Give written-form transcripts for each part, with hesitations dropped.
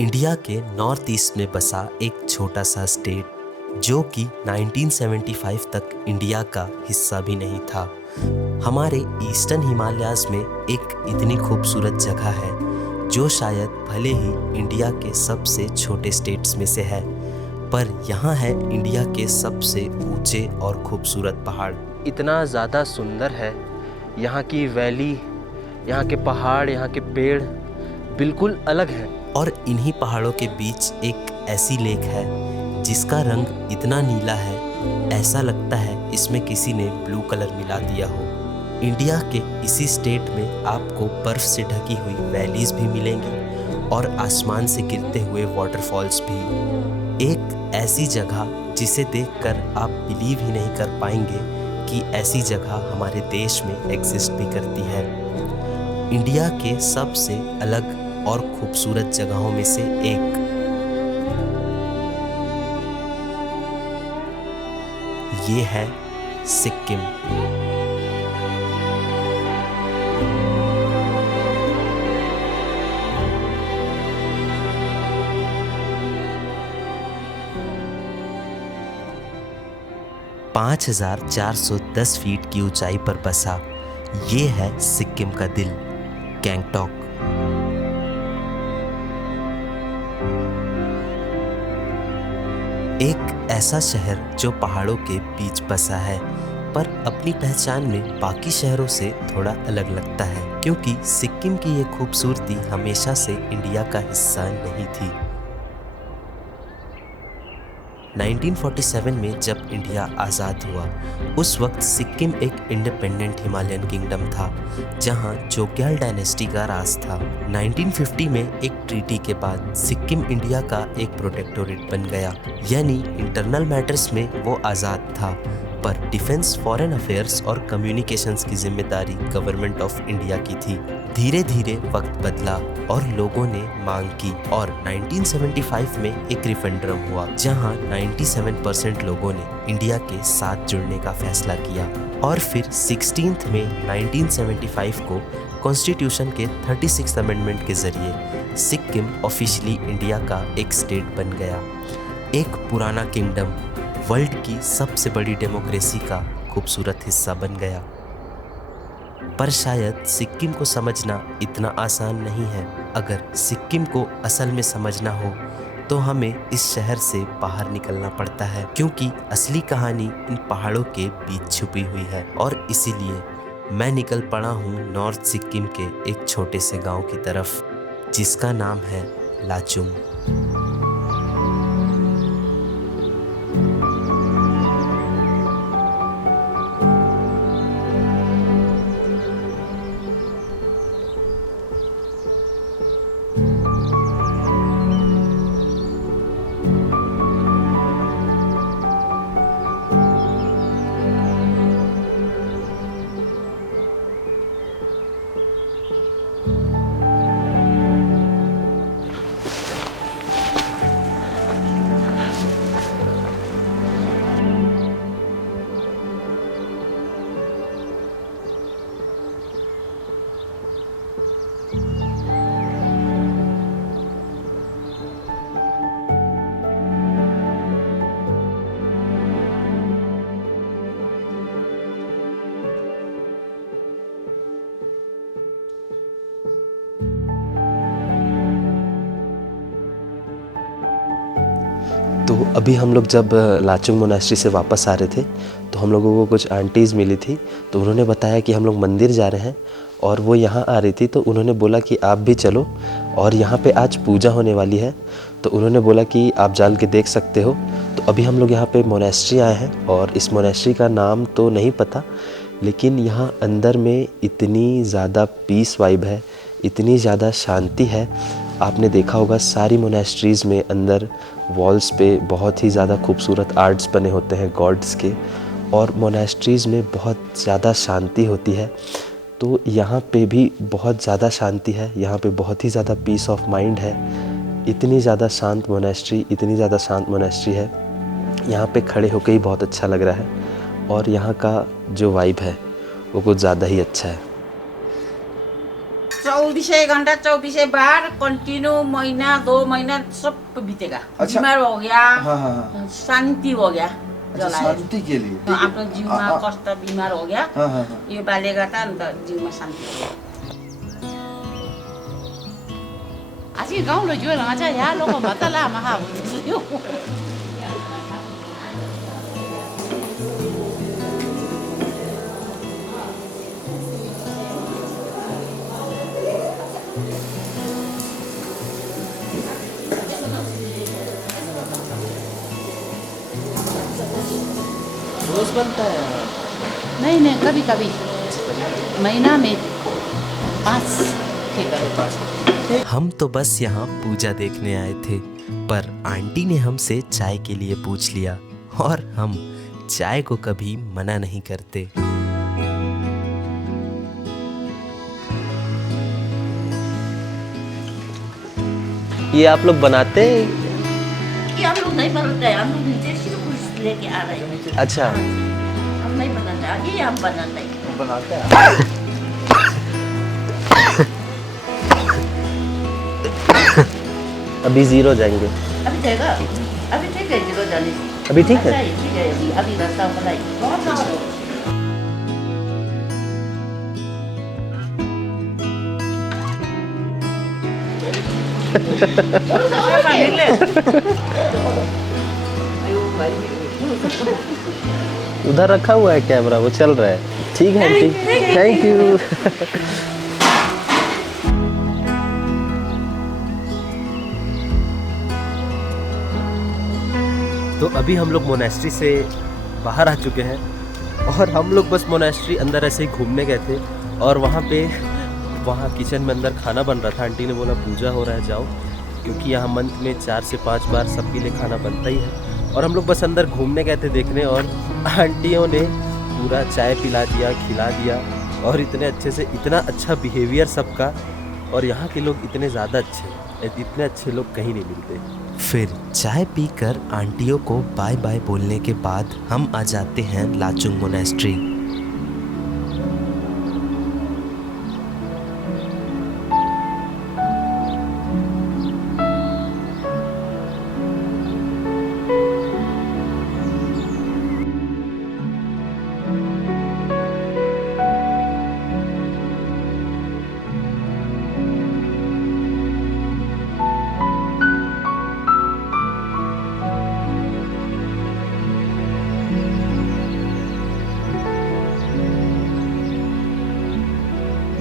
India के north east में बसा एक छोटा सा स्टेट जो कि 1975 तक इंडिया का हिस्सा भी नहीं था। हमारे ईस्टर्न हिमालयाज में एक इतनी खूबसूरत जगह है जो शायद भले ही इंडिया के सबसे छोटे स्टेट्स में से है, पर यहाँ है इंडिया के सबसे ऊंचे और खूबसूरत पहाड़। इतना ज़्यादा सुंदर है यहाँ की वैली, यहाँ के पहाड़, यहाँ के पेड़ बिल्कुल अलग हैं। और इन्हीं पहाड़ों के बीच एक ऐसी लेक है जिसका रंग इतना नीला है, ऐसा लगता है इसमें किसी ने ब्लू कलर मिला दिया हो। इंडिया के इसी स्टेट में आपको बर्फ से ढकी हुई वैलीज भी मिलेंगी और आसमान से गिरते हुए वाटरफॉल्स भी। एक ऐसी जगह जिसे देखकर आप बिलीव ही नहीं कर पाएंगे कि ऐसी जगह हमारे देश में एग्जिस्ट भी करती है। इंडिया के सबसे अलग और खूबसूरत जगहों में से एक ये है सिक्किम। पाँच 5,410 फीट की ऊंचाई पर बसा ये है सिक्किम का दिल, गैंगटॉक। एक ऐसा शहर जो पहाड़ों के बीच बसा है, पर अपनी पहचान में बाकी शहरों से थोड़ा अलग लगता है, क्योंकि सिक्किम की ये खूबसूरती हमेशा से इंडिया का हिस्सा नहीं थी। 1947 में जब इंडिया आज़ाद हुआ, उस वक्त सिक्किम एक इंडिपेंडेंट हिमालयन किंगडम था जहां चोग्याल डायनेस्टी का राज था। 1950 में एक ट्रीटी के बाद सिक्किम इंडिया का एक प्रोटेक्टोरेट बन गया, यानी इंटरनल मैटर्स में वो आज़ाद था, पर डिफेंस, फॉरेन अफेयर्स और कम्युनिकेशंस की जिम्मेदारी गवर्नमेंट ऑफ इंडिया की थी। धीरे धीरे वक्त बदला और लोगों ने मांग की और 1975 में एक रेफरेंडम हुआ जहां 97% लोगों ने इंडिया के साथ जुड़ने का फैसला किया और फिर 16 मई 1975 को कॉन्स्टिट्यूशन के 36 अमेंडमेंट के जरिए सिक्किम ऑफिशियली इंडिया का एक स्टेट बन गया। एक पुराना किंगडम वर्ल्ड की सबसे बड़ी डेमोक्रेसी का खूबसूरत हिस्सा बन गया। पर शायद सिक्किम को समझना इतना आसान नहीं है। अगर सिक्किम को असल में समझना हो तो हमें इस शहर से बाहर निकलना पड़ता है, क्योंकि असली कहानी इन पहाड़ों के बीच छुपी हुई है। और इसीलिए मैं निकल पड़ा हूँ नॉर्थ सिक्किम के एक छोटे से गांव की तरफ जिसका नाम है लाचुंग। तो अभी हम लोग जब लाचुंग मोनास्ट्री से वापस आ रहे थे तो हम लोगों को कुछ आंटीज़ मिली थी, तो उन्होंने बताया कि हम लोग मंदिर जा रहे हैं और वो यहाँ आ रही थी, तो उन्होंने बोला कि आप भी चलो और यहाँ पे आज पूजा होने वाली है, तो उन्होंने बोला कि आप जाल के देख सकते हो। तो अभी हम लोग यहाँ पे मोनास्ट्री आए हैं और इस मोनास्ट्री का नाम तो नहीं पता, लेकिन यहाँ अंदर में इतनी ज़्यादा पीस वाइब है, इतनी ज़्यादा शांति है। आपने देखा होगा सारी मोनास्ट्रीज़ में अंदर वॉल्स पे बहुत ही ज़्यादा खूबसूरत आर्ट्स बने होते हैं गॉड्स के, और मोनास्ट्रीज़ में बहुत ज़्यादा शांति होती है। तो यहाँ पे भी बहुत ज़्यादा शांति है, यहाँ पे बहुत ही ज़्यादा पीस ऑफ माइंड है। इतनी ज़्यादा शांत मोनास्ट्री, इतनी ज़्यादा शांत मोनास्ट्री है, यहाँ पे खड़े होकर ही बहुत अच्छा लग रहा है। और यहाँ का जो वाइब है वो कुछ ज़्यादा ही अच्छा है। घंटा 24 बार कंटिन्यू, महीना 2 महीना सब बीतेगा। अच्छा। बीमार हो गया, हाँ हाँ हाँ। शांति हो गया। अच्छा, शांति के लिए तो आफ्नो जिउमा कष्ट बिमार हो गया, हाँ हाँ हाँ। यो बालेगा था अन्त जिउमा शान्ति हो गया। 阿姐講嚟咗啦，真係呀，攞個咪得啦，嘛嚇。रोज बनता है यहाँ? नहीं नहीं, कभी कभी महीना में 5 हम तो बस यहाँ पूजा देखने आए थे, पर आंटी ने हमसे चाय के लिए पूछ लिया और हम चाय को कभी मना नहीं करते। ये आप लोग बनाते हैं? ये हम लोग नहीं बनाते हैं, हम लोग नीचे सिर्फ कुछ लेके आ रहे हैं। अच्छा, हम नहीं बनाते, ये हम बनाते हैं। बनाते हैं। अभी 0 जाएंगे। अभी जाएगा, अभी ठीक है, 0 जाने से। अभी ठीक अच्छा है? ठीक है, अभी रास्ता खुला है। बहुत सारा उधर रखा हुआ है कैमरा, वो चल रहा है। ठीक है आंटी, थैंक यू। तो अभी हम लोग मोनेस्ट्री से बाहर आ चुके हैं और हम लोग बस मोनेस्ट्री अंदर ऐसे ही घूमने गए थे और वहाँ किचन में अंदर खाना बन रहा था। आंटी ने बोला पूजा हो रहा है जाओ, क्योंकि यहाँ मंथ में 4 से 5 बार सबके लिए खाना बनता ही है। और हम लोग बस अंदर घूमने गए थे देखने, और आंटियों ने पूरा चाय पिला दिया, खिला दिया, और इतने अच्छे से, इतना अच्छा बिहेवियर सबका। और यहाँ के लोग इतने ज़्यादा अच्छे, इतने अच्छे लोग कहीं नहीं मिलते। फिर चाय पीकर आंटियों को बाय बाय बोलने के बाद हम आ जाते हैं लाचुंग मोनेस्ट्री।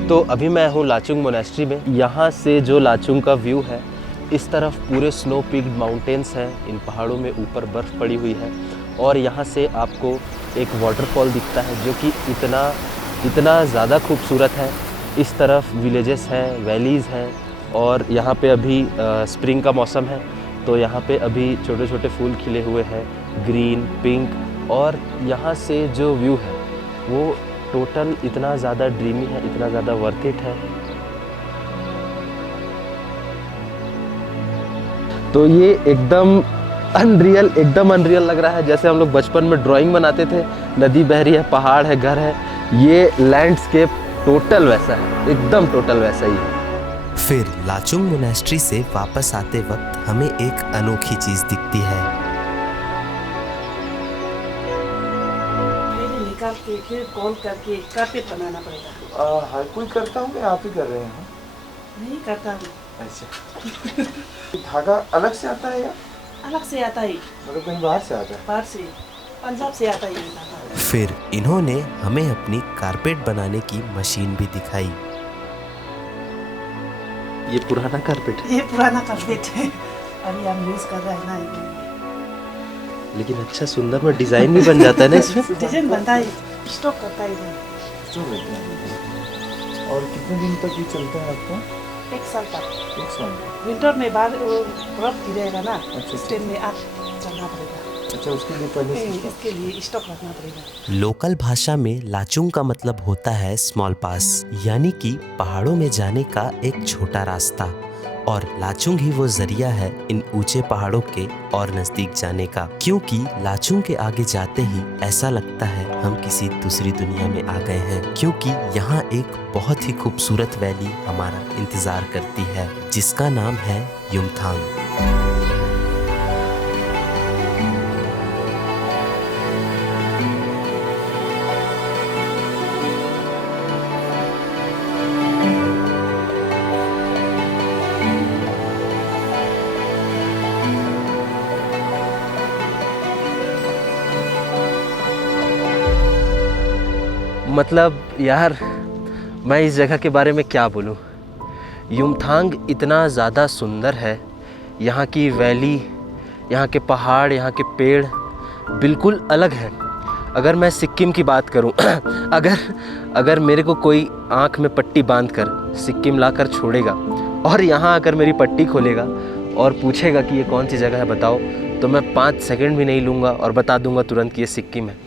तो अभी मैं हूँ लाचुंग मोनेस्ट्री में। यहाँ से जो लाचुंग का व्यू है, इस तरफ पूरे स्नो पीक्ड माउंटेन्स हैं, इन पहाड़ों में ऊपर बर्फ़ पड़ी हुई है, और यहाँ से आपको एक वाटरफॉल दिखता है जो कि इतना ज़्यादा खूबसूरत है। इस तरफ विलेजेस हैं, वैलीज़ हैं, और यहाँ पे अभी स्प्रिंग का मौसम है, तो यहाँ पे अभी छोटे छोटे फूल खिले हुए हैं, ग्रीन, पिंक। और यहाँ से जो व्यू है वो टोटल इतना ज़्यादा ड्रीमी है, इतना ज़्यादा वर्थ इट है। तो ये एकदम अनरियल लग रहा है, जैसे हम लोग बचपन में ड्राइंग बनाते थे, नदी बह रही है, पहाड़ है, घर है। ये लैंडस्केप टोटल वैसा है, एकदम टोटल वैसा ही है। फिर लाचुंग मोनेस्ट्री से वापस आते वक्त हमें एक अनोखी चीज़ दिखती है। निकाल के फिर कॉल करके कारपेट बनाना पड़ेगा। हर कोई करता हूँ, आप ही कर रहे हैं? नहीं करता हूँ। अच्छा। धागा अलग से आता है या अलग से आता है? मतलब कहीं बाहर से आता है? बाहर से, पंजाब से आता है ये धागा। फिर इन्होंने हमें अपनी कारपेट बनाने की मशीन भी दिखाई। ये पुराना कारपेट है? ये पुराना कारपेट है, अभी हम यूज कर रहे हैं ना, इसलिए। लेकिन अच्छा सुंदर में डिजाइन भी बन जाता है ना इसमें। डिजाइन बनता है, स्टॉक करता है। जो रहते हैं। और कितने दिन तक ये चलता है आपका? 1 साल तक। 1 साल। विंटर में बाहर बर्फ गिरेगा ना, अच्छा। उस टाइम में आग चलना पड़ेगा। अच्छा, उसके लिए पहले से इसके लिए स्टॉक रखना पड़ेगा। लोकल भाषा में लाचुंग का मतलब होता है स्मॉल पास, यानी कि पहाड़ों में जाने का एक छोटा रास्ता। और लाचुंग ही वो जरिया है इन ऊंचे पहाड़ों के और नजदीक जाने का, क्योंकि लाचुंग के आगे जाते ही ऐसा लगता है हम किसी दूसरी दुनिया में आ गए हैं, क्योंकि यहाँ एक बहुत ही खूबसूरत वैली हमारा इंतजार करती है जिसका नाम है युमथांग। मतलब यार मैं इस जगह के बारे में क्या बोलूँ। युमथांग इतना ज़्यादा सुंदर है, यहाँ की वैली, यहाँ के पहाड़, यहाँ के पेड़ बिल्कुल अलग है। अगर मैं सिक्किम की बात करूँ अगर मेरे को कोई आँख में पट्टी बांधकर सिक्किम लाकर छोड़ेगा और यहाँ आकर मेरी पट्टी खोलेगा और पूछेगा कि ये कौन सी जगह है बताओ, तो मैं 5 सेकंड भी नहीं लूँगा और बता दूँगा तुरंत कि ये सिक्किम है।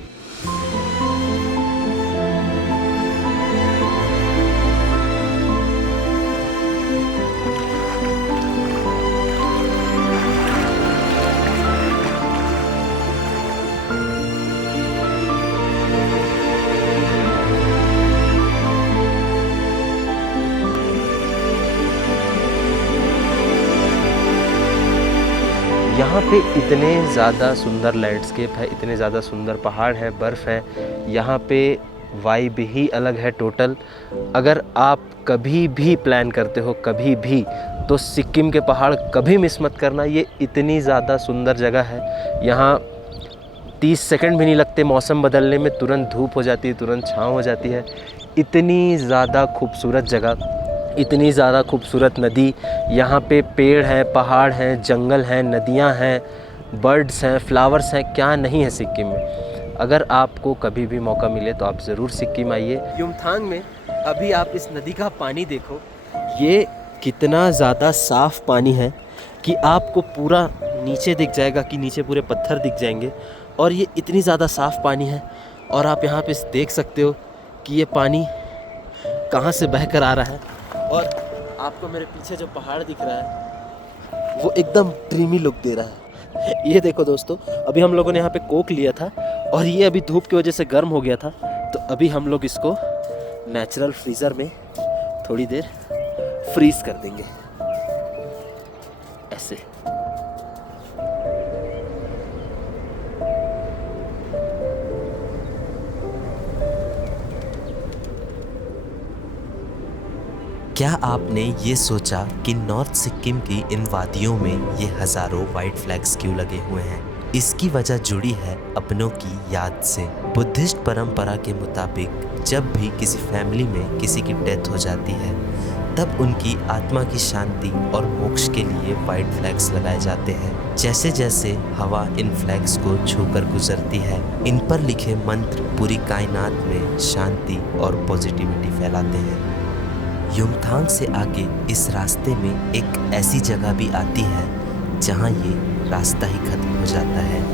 यहाँ पे इतने ज़्यादा सुंदर लैंडस्केप है, इतने ज़्यादा सुंदर पहाड़ है, बर्फ़ है, यहाँ पे वाइब ही अलग है टोटल। अगर आप कभी भी प्लान करते हो कभी भी, तो सिक्किम के पहाड़ कभी मिस मत करना। ये इतनी ज़्यादा सुंदर जगह है, यहाँ 30 सेकंड भी नहीं लगते मौसम बदलने में, तुरंत धूप हो जाती है, तुरंत छाँव हो जाती है। इतनी ज़्यादा खूबसूरत जगह, इतनी ज़्यादा खूबसूरत नदी, यहाँ पे पेड़ हैं, पहाड़ हैं, जंगल हैं, नदियाँ हैं, बर्ड्स हैं, फ्लावर्स हैं, क्या नहीं है सिक्किम में। अगर आपको कभी भी मौका मिले तो आप ज़रूर सिक्किम आइए। युमथांग में अभी आप इस नदी का पानी देखो, ये कितना ज़्यादा साफ़ पानी है कि आपको पूरा नीचे दिख जाएगा, कि नीचे पूरे पत्थर दिख जाएंगे। और ये इतनी ज़्यादा साफ़ पानी है और आप यहाँ पे देख सकते हो कि ये पानी कहाँ से बह कर आ रहा है। और आपको मेरे पीछे जो पहाड़ दिख रहा है वो एकदम ड्रीमी लुक दे रहा है। ये देखो दोस्तों, अभी हम लोगों ने यहाँ पे कोक लिया था और ये अभी धूप की वजह से गर्म हो गया था, तो अभी हम लोग इसको नेचुरल फ्रीज़र में थोड़ी देर फ्रीज़ कर देंगे ऐसे। क्या आपने ये सोचा कि नॉर्थ सिक्किम की इन वादियों में ये हज़ारों वाइट फ्लैग्स क्यों लगे हुए हैं? इसकी वजह जुड़ी है अपनों की याद से। बुद्धिस्ट परंपरा के मुताबिक जब भी किसी फैमिली में किसी की डेथ हो जाती है, तब उनकी आत्मा की शांति और मोक्ष के लिए वाइट फ्लैग्स लगाए जाते हैं। जैसे जैसे हवा इन फ्लैग्स को छूकर गुजरती है, इन पर लिखे मंत्र पूरी कायनात में शांति और पॉजिटिविटी फैलाते हैं। युमथांग से आगे इस रास्ते में एक ऐसी जगह भी आती है जहां ये रास्ता ही खत्म हो जाता है।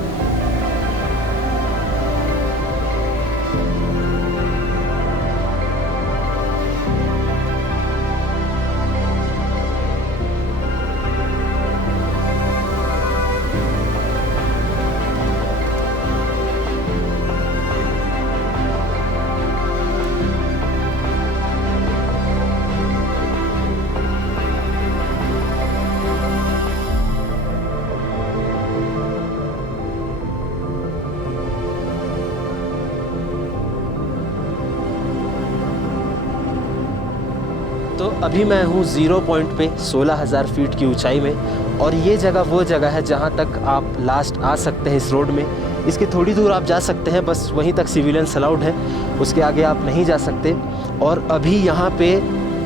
तो अभी मैं हूँ 0 पॉइंट पे 16,000 फीट की ऊंचाई में, और ये जगह वो जगह है जहाँ तक आप लास्ट आ सकते हैं इस रोड में। इसके थोड़ी दूर आप जा सकते हैं, बस वहीं तक सिविलियंस अलाउड है, उसके आगे आप नहीं जा सकते। और अभी यहाँ पे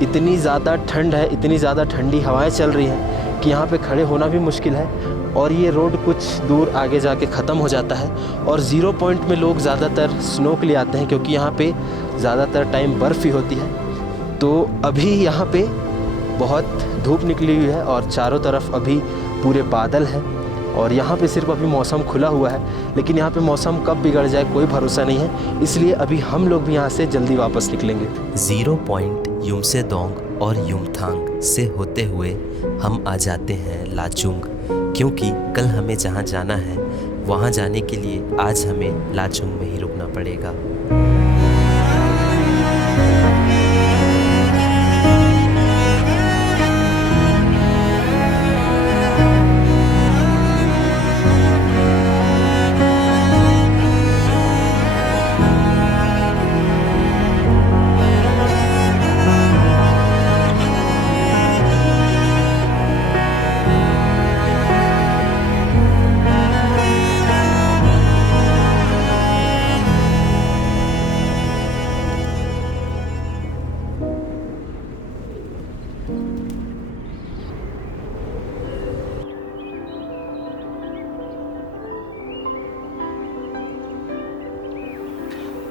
इतनी ज़्यादा ठंड है, इतनी ज़्यादा ठंडी हवाएं चल रही हैं कि यहाँ पे खड़े होना भी मुश्किल है। और ये रोड कुछ दूर आगे जाके ख़त्म हो जाता है। और 0 पॉइंट में लोग ज़्यादातर स्नो के लिए आते हैं, क्योंकि यहाँ पे ज़्यादातर टाइम बर्फ़ ही होती है। तो अभी यहाँ पे बहुत धूप निकली हुई है और चारों तरफ अभी पूरे बादल हैं, और यहाँ पे सिर्फ अभी मौसम खुला हुआ है, लेकिन यहाँ पे मौसम कब बिगड़ जाए कोई भरोसा नहीं है, इसलिए अभी हम लोग भी यहाँ से जल्दी वापस निकलेंगे। 0 पॉइंट युमसेदोंग और युमथांग से होते हुए हम आ जाते हैं लाचुंग, क्योंकि कल हमें जहाँ जाना है वहाँ जाने के लिए आज हमें लाचुंग में ही रुकना पड़ेगा।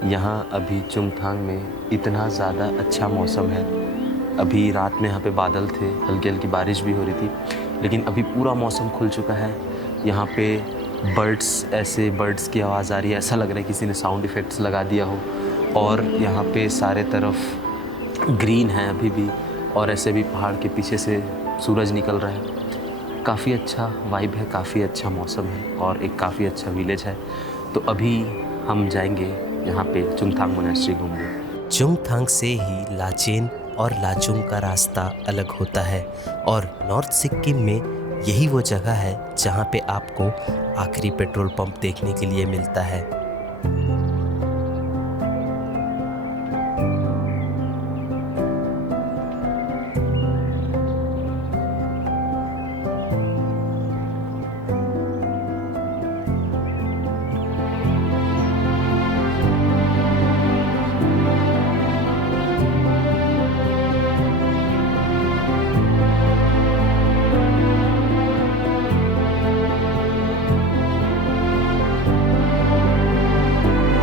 यहाँ अभी चुंगथांग में इतना ज़्यादा अच्छा मौसम है। अभी रात में यहाँ पे बादल थे, हल्की हल्की बारिश भी हो रही थी, लेकिन अभी पूरा मौसम खुल चुका है। यहाँ पे बर्ड्स की आवाज़ आ रही है, ऐसा लग रहा है किसी ने साउंड इफ़ेक्ट्स लगा दिया हो। और यहाँ पे सारे तरफ ग्रीन है अभी भी, और ऐसे भी पहाड़ के पीछे से सूरज निकल रहा है। काफ़ी अच्छा वाइब है, काफ़ी अच्छा मौसम है और एक काफ़ी अच्छा विलेज है। तो अभी हम जाएंगे यहाँ पे चुंगथांग मोनेस्ट्री घूमने। चुंगथांग से ही लाचेन और लाचुंग का रास्ता अलग होता है और नॉर्थ सिक्किम में यही वो जगह है जहाँ पे आपको आखिरी पेट्रोल पंप देखने के लिए मिलता है।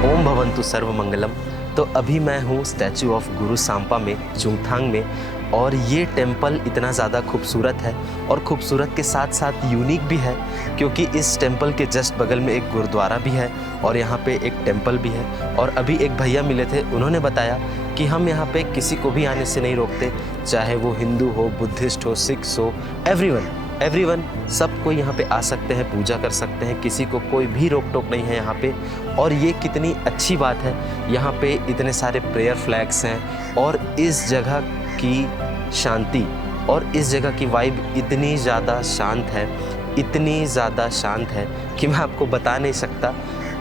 ओम भवन्तु सर्वमंगलम। तो अभी मैं हूँ स्टैचू ऑफ गुरु सांपा में, चुंगथांग में, और ये टेम्पल इतना ज़्यादा खूबसूरत है और ख़ूबसूरत के साथ साथ यूनिक भी है, क्योंकि इस टेम्पल के जस्ट बगल में एक गुरुद्वारा भी है और यहाँ पे एक टेम्पल भी है। और अभी एक भैया मिले थे, उन्होंने बताया कि हम यहाँ पे किसी को भी आने से नहीं रोकते, चाहे वो हिंदू हो, बुद्धिस्ट हो, सिख्स हो, एवरीवन सब कोई यहाँ पे आ सकते हैं, पूजा कर सकते हैं, किसी को कोई भी रोक टोक नहीं है यहाँ पे। और ये कितनी अच्छी बात है, यहाँ पे इतने सारे प्रेयर फ्लैग्स हैं और इस जगह की शांति और इस जगह की वाइब इतनी ज़्यादा शांत है कि मैं आपको बता नहीं सकता।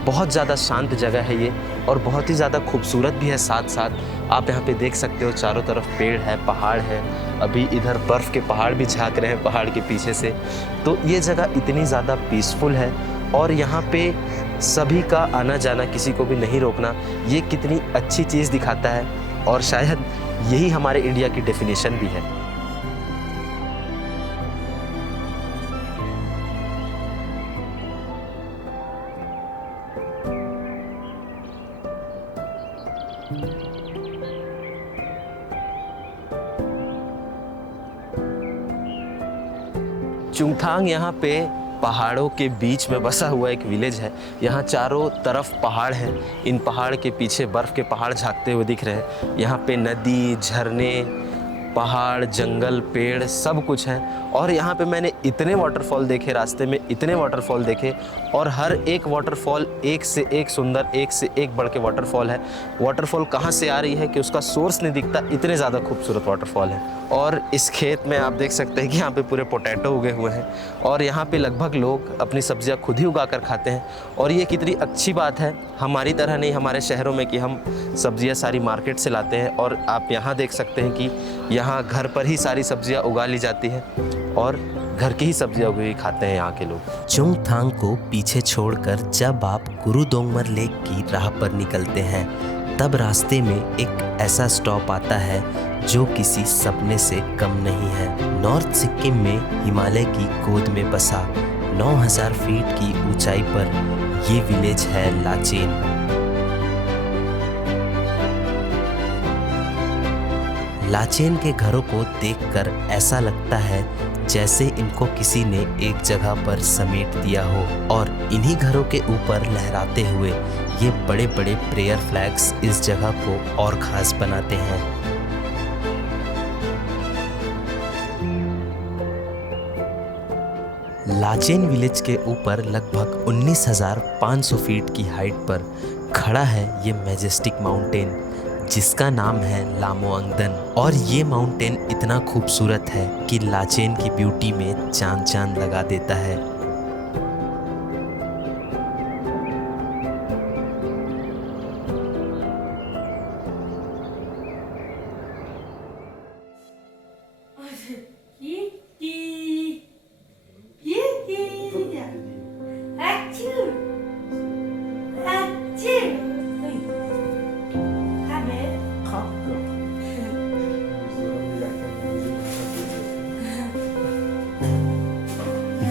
बहुत ज़्यादा शांत जगह है ये और बहुत ही ज़्यादा खूबसूरत भी है। साथ साथ आप यहाँ पे देख सकते हो चारों तरफ पेड़ है, पहाड़ है, अभी इधर बर्फ़ के पहाड़ भी झांक रहे हैं पहाड़ के पीछे से। तो ये जगह इतनी ज़्यादा पीसफुल है और यहाँ पे सभी का आना जाना, किसी को भी नहीं रोकना, ये कितनी अच्छी चीज़ दिखाता है और शायद यही हमारे इंडिया की डेफिनेशन भी है। चुंगथांग यहाँ पे पहाड़ों के बीच में बसा हुआ एक विलेज है। यहाँ चारों तरफ पहाड़ हैं, इन पहाड़ के पीछे बर्फ़ के पहाड़ झांकते हुए दिख रहे हैं। यहाँ पे नदी, झरने, पहाड़, जंगल, पेड़ सब कुछ है। और यहाँ पे मैंने इतने वाटरफॉल देखे, रास्ते में इतने वाटरफॉल देखे, और हर एक वाटरफॉल एक से एक सुंदर, एक से एक बढ़ के वाटरफॉल है। वाटरफॉल कहाँ से आ रही है कि उसका सोर्स नहीं दिखता, इतने ज़्यादा खूबसूरत वाटरफॉल है। और इस खेत में आप देख सकते हैं कि यहाँ पे पूरे पोटैटो उगे हुए हैं और यहाँ पे लगभग लोग अपनी सब्जियाँ खुद ही उगा कर खाते हैं। और ये कितनी अच्छी बात है, हमारी तरह नहीं हमारे शहरों में कि हम सब्जियाँ सारी मार्केट से लाते हैं। और आप यहाँ देख सकते हैं कि यहाँ घर पर ही सारी सब्जियाँ उगा ली जाती है और घर की ही सब्जियाँ उगी खाते हैं यहाँ के लोग। चुंगथांग को पीछे छोड़कर जब आप गुरुदोंगमर लेक की राह पर निकलते हैं तब रास्ते में एक ऐसा स्टॉप आता है जो किसी सपने से कम नहीं है। नॉर्थ सिक्किम में हिमालय की गोद में बसा 9000 फीट की ऊंचाई पर ये विलेज है लाचेन। लाचेन के घरों को देखकर ऐसा लगता है जैसे इनको किसी ने एक जगह पर समेट दिया हो, और इन्हीं घरों के ऊपर लहराते हुए ये बड़े बड़े प्रेयर फ्लैग्स इस जगह को और खास बनाते हैं। लाचेन विलेज के ऊपर लगभग 19,500 फीट की हाइट पर खड़ा है ये मैजेस्टिक माउंटेन, जिसका नाम है लामोअंगदन। और ये माउंटेन इतना खूबसूरत है कि लाचेन की ब्यूटी में चांद लगा देता है।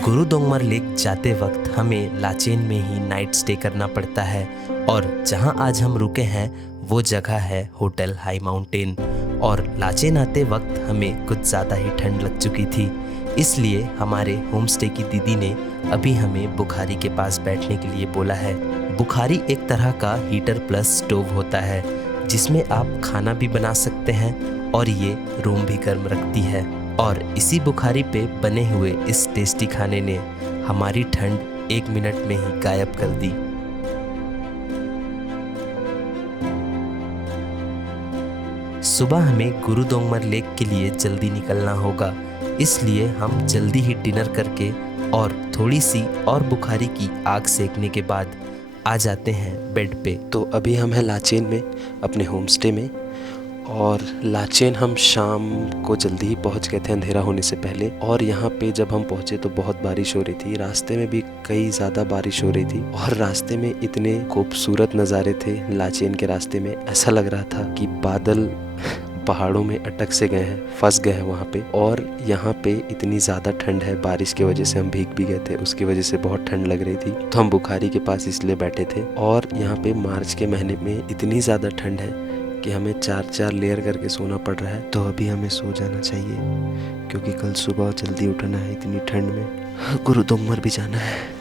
गुरुदोंगमर लेक जाते वक्त हमें लाचेन में ही नाइट स्टे करना पड़ता है और जहां आज हम रुके हैं वो जगह है होटल हाई माउंटेन। और लाचेन आते वक्त हमें कुछ ज़्यादा ही ठंड लग चुकी थी, इसलिए हमारे होम स्टे की दीदी ने अभी हमें बुखारी के पास बैठने के लिए बोला है। बुखारी एक तरह का हीटर प्लस स्टोव होता है जिसमें आप खाना भी बना सकते हैं और ये रूम भी गर्म रखती है। और इसी बुखारी पे बने हुए इस टेस्टी खाने ने हमारी ठंड 1 मिनट में ही गायब कर दी। सुबह हमें गुरुदोंगमर लेक के लिए जल्दी निकलना होगा, इसलिए हम जल्दी ही डिनर करके और थोड़ी सी और बुखारी की आग सेकने के बाद आ जाते हैं बेड पे। तो अभी हम हैं लाचेन में अपने होम स्टे में, और लाचेन हम शाम को जल्दी ही पहुंच गए थे अंधेरा होने से पहले। और यहाँ पे जब हम पहुंचे तो बहुत बारिश हो रही थी, रास्ते में भी कई ज़्यादा बारिश हो रही थी और रास्ते में इतने खूबसूरत नज़ारे थे। लाचेन के रास्ते में ऐसा लग रहा था कि बादल पहाड़ों में अटक से गए हैं, फंस गए हैं वहाँ पे। और यहाँ पे इतनी ज़्यादा ठंड है, बारिश की वजह से हम भीग भी गए थे, उसकी वजह से बहुत ठंड लग रही थी। तो हम बुखारी के पास इसलिए बैठे थे। और यहाँ पे मार्च के महीने में इतनी ज़्यादा ठंड है कि हमें 4-4 लेयर करके सोना पड़ रहा है। तो अभी हमें सो जाना चाहिए क्योंकि कल सुबह जल्दी उठना है इतनी ठंड में। गुरुदोंगमर भी जाना है।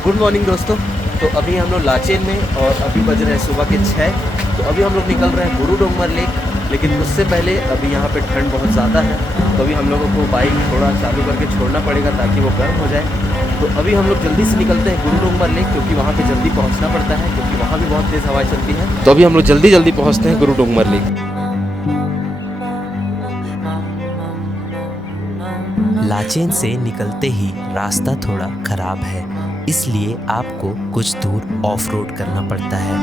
गुड मॉर्निंग दोस्तों। तो अभी हम लोग लाचेन में और अभी बज रहे हैं सुबह के 6। तो अभी हम लोग निकल रहे हैं गुरुदोंगमर लेक, लेकिन उससे पहले अभी यहाँ पे ठंड बहुत ज़्यादा है, तो अभी हम लोगों को बाइक थोड़ा चालू करके छोड़ना पड़ेगा ताकि वो गर्म हो जाए। तो अभी हम लोग जल्दी से निकलते हैं गुरुदोंगमर लेक, क्योंकि वहाँ पे जल्दी पहुँचना पड़ता है क्योंकि वहाँ भी बहुत तेज़ हवाएं चलती हैं। तो अभी हम लोग जल्दी पहुँचते हैं गुरुदोंगमर लेक। लाचेन से निकलते ही रास्ता थोड़ा खराब है, इसलिए आपको कुछ दूर ऑफ रोड करना पड़ता है।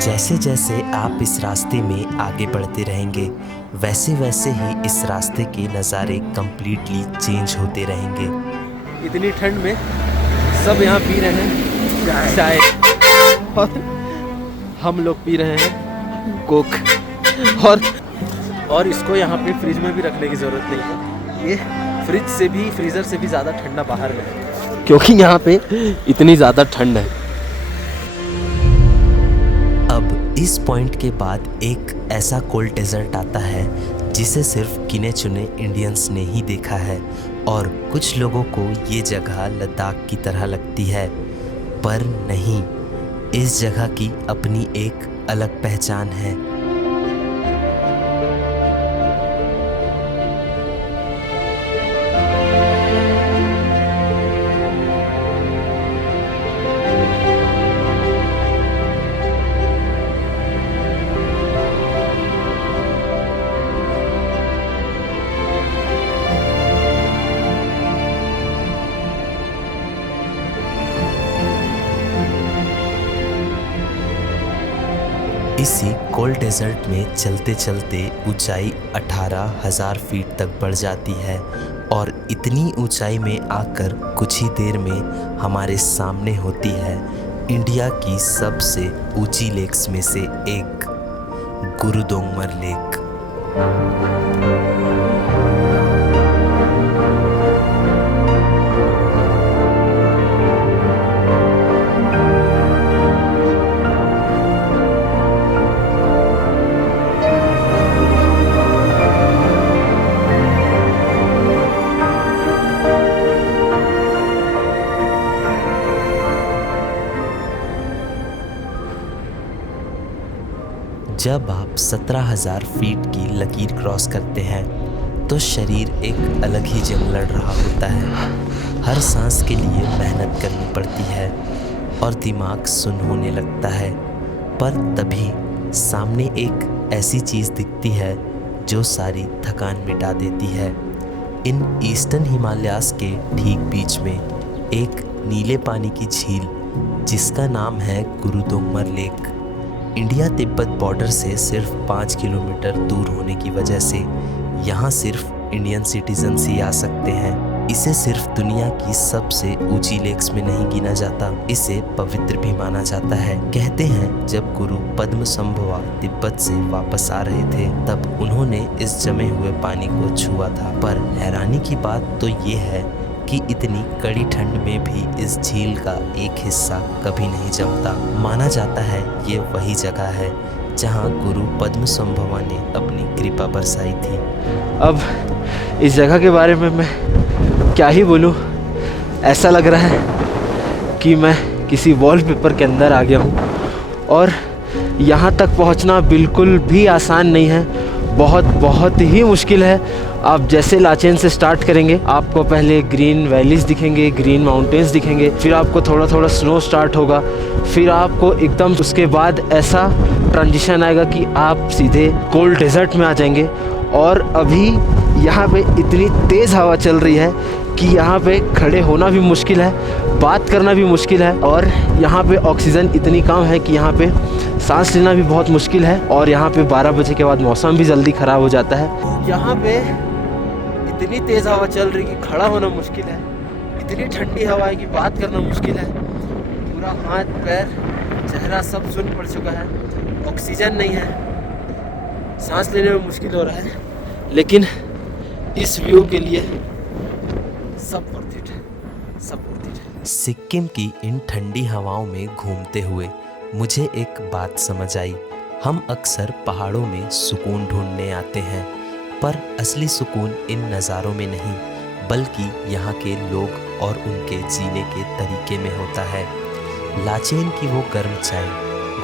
जैसे जैसे आप इस रास्ते में आगे बढ़ते रहेंगे, वैसे वैसे ही इस रास्ते के नज़ारे कंप्लीटली चेंज होते रहेंगे। इतनी ठंड में सब यहाँ पी रहे हैं चाय और हम लोग पी रहे हैं कोक। और इसको यहाँ पे फ्रिज में भी रखने की ज़रूरत नहीं है, ये फ्रिज से भी फ्रीज़र से भी ज़्यादा ठंडा बाहर में है क्योंकि यहाँ पे इतनी ज़्यादा ठंड है। अब इस पॉइंट के बाद एक ऐसा कोल्ड डेजर्ट आता है जिसे सिर्फ गिने चुने इंडियंस ने ही देखा है, और कुछ लोगों को ये जगह लद्दाख की तरह लगती है, पर नहीं, इस जगह की अपनी एक अलग पहचान है। इसी कोल्ड डेजर्ट में चलते चलते ऊंचाई 18,000 फीट तक बढ़ जाती है, और इतनी ऊंचाई में आकर कुछ ही देर में हमारे सामने होती है इंडिया की सबसे ऊंची लेक्स में से एक, गुरुदोंगमर लेक। जब आप 17,000 फीट की लकीर क्रॉस करते हैं तो शरीर एक अलग ही जंग लड़ रहा होता है। हर सांस के लिए मेहनत करनी पड़ती है और दिमाग सुन्न होने लगता है। पर तभी सामने एक ऐसी चीज़ दिखती है जो सारी थकान मिटा देती है। इन ईस्टर्न हिमालयाज़ के ठीक बीच में एक नीले पानी की झील जिसका नाम है गुरुदोंगमर लेक, इंडिया तिब्बत बॉर्डर से सिर्फ 5 किलोमीटर दूर होने की वजह से यहाँ सिर्फ इंडियन सिटीजन्स ही आ सकते हैं। इसे सिर्फ दुनिया की सबसे ऊंची लेक्स में नहीं गिना जाता, इसे पवित्र भी माना जाता है। कहते हैं जब गुरु पद्मसंभवा तिब्बत से वापस आ रहे थे तब उन्होंने इस जमे हुए पानी को छुआ था। पर हैरानी की बात तो ये है कि इतनी कड़ी ठंड में भी इस झील का एक हिस्सा कभी नहीं जमता। माना जाता है ये वही जगह है जहां गुरु पद्मसंभवा ने अपनी कृपा बरसाई थी। अब इस जगह के बारे में मैं क्या ही बोलूं, ऐसा लग रहा है कि मैं किसी वॉलपेपर के अंदर आ गया हूं। और यहाँ तक पहुँचना बिल्कुल भी आसान नहीं है, बहुत ही मुश्किल है। आप जैसे लाचेन से स्टार्ट करेंगे आपको पहले ग्रीन वैलीज दिखेंगे, ग्रीन माउंटेन्स दिखेंगे, फिर आपको थोड़ा थोड़ा स्नो स्टार्ट होगा, फिर आपको एकदम उसके बाद ऐसा ट्रांजिशन आएगा कि आप सीधे कोल्ड डेजर्ट में आ जाएंगे। और अभी यहाँ पे इतनी तेज़ हवा चल रही है कि यहाँ पे खड़े होना भी मुश्किल है, बात करना भी मुश्किल है, और यहाँ पे ऑक्सीजन इतनी कम है कि यहाँ पे सांस लेना भी बहुत मुश्किल है। और यहाँ पे 12 बजे के बाद मौसम भी जल्दी ख़राब हो जाता है। यहाँ पे इतनी तेज़ हवा चल रही कि खड़ा होना मुश्किल है, इतनी ठंडी हवा है कि बात करना मुश्किल है। पूरा हाथ पैर चेहरा सब सुन्न पड़ चुका है, ऑक्सीजन नहीं है, सांस लेने में मुश्किल हो रहा है। लेकिन इस व्यू के लिए सब वर्थ इट है, सब वर्थ इट है। सिक्किम की इन ठंडी हवाओं में घूमते हुए मुझे एक बात समझ आई। हम अक्सर पहाड़ों में सुकून ढूंढने आते हैं, पर असली सुकून इन नज़ारों में नहीं बल्कि यहाँ के लोग और उनके जीने के तरीके में होता है। लाचेन की वो गर्म चाय,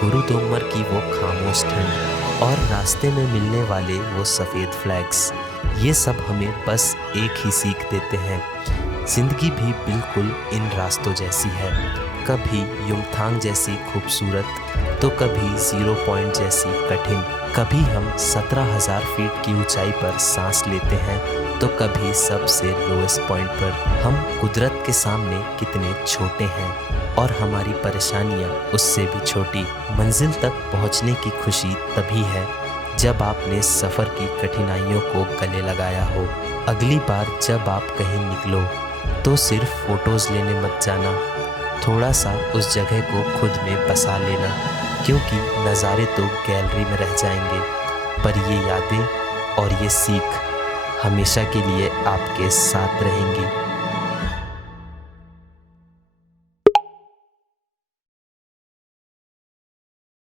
गुरुदोंगमर की वो खामोश ठंड और रास्ते में मिलने वाले वो सफ़ेद फ्लैग्स, ये सब हमें बस एक ही सीख देते हैं। ज़िंदगी भी बिल्कुल इन रास्तों जैसी है, कभी युमथांग जैसी खूबसूरत तो कभी 0 पॉइंट जैसी कठिन। कभी हम 17,000 फीट की ऊंचाई पर सांस लेते हैं तो कभी सबसे लोएस्ट पॉइंट पर। हम कुदरत के सामने कितने छोटे हैं और हमारी परेशानियां उससे भी छोटी। मंजिल तक पहुंचने की खुशी तभी है जब आपने सफ़र की कठिनाइयों को गले लगाया हो। अगली बार जब आप कहीं निकलो तो सिर्फ फ़ोटोज़ लेने मत जाना, थोड़ा सा उस जगह को खुद में बसा लेना, क्योंकि नज़ारे तो गैलरी में रह जाएंगे पर ये यादें और ये सीख हमेशा के लिए आपके साथ रहेंगी।